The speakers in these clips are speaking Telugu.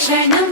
క్షణం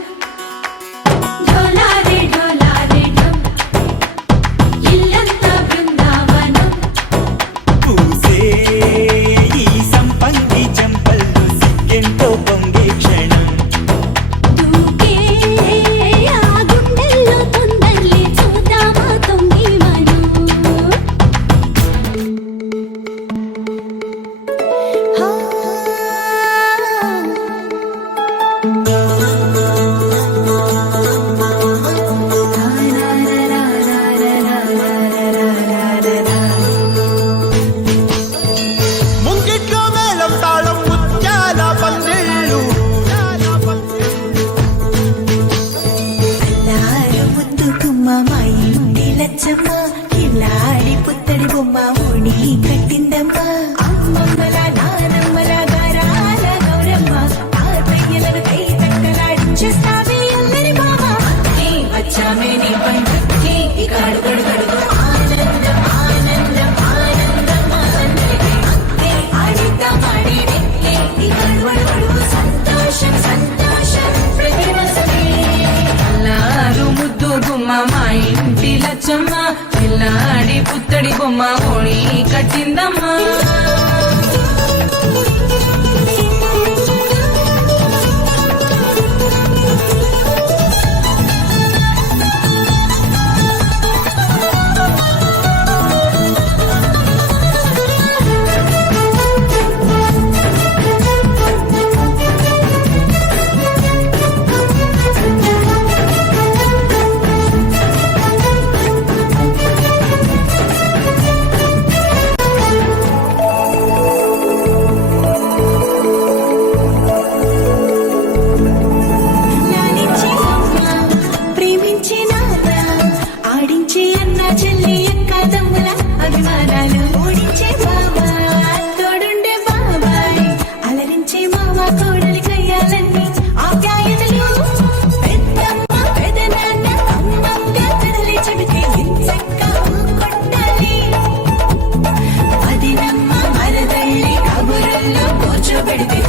కిల్లాడి పుత్తడి బొమ్మ ముడి కట్టిందమ్మా అమ్మమ్మల నానమ్మల గారాల గౌరమ్మ తాతయ్యలను కై తక్కలాడించేస్తావే అల్లరి మామ వచ్చామే నీ పండుగకి ఇక అడుగడు గడుగు ఆనందం ఆనందం ఆనందం అంతే ఆడిద్దాం ఆడిడే ఇక అడుగడు సంతోషం సంతోషం ప్రతి వసమే అల్లారు ముద్దు గుమ్మ మా ఇంటి లచ్చమ్మ పిల్లాడి పుత్తడి బొమ్మ ఓడి కట్టిందమ్మా అభిమానాలు ఓడించే బాబా తోడుండే బాబాయ్ అలరించే మామ కోడలి కయ్యాలన్నీ ఆప్యాయతలు పెద్దమ్మ పెదనాన్న అమ్మమ్మ పెదలి చెబితే ఇంచక్క కొట్టాలి వదినమ్మ మరదల్లి కబురుల్లో కూర్చోబెడితే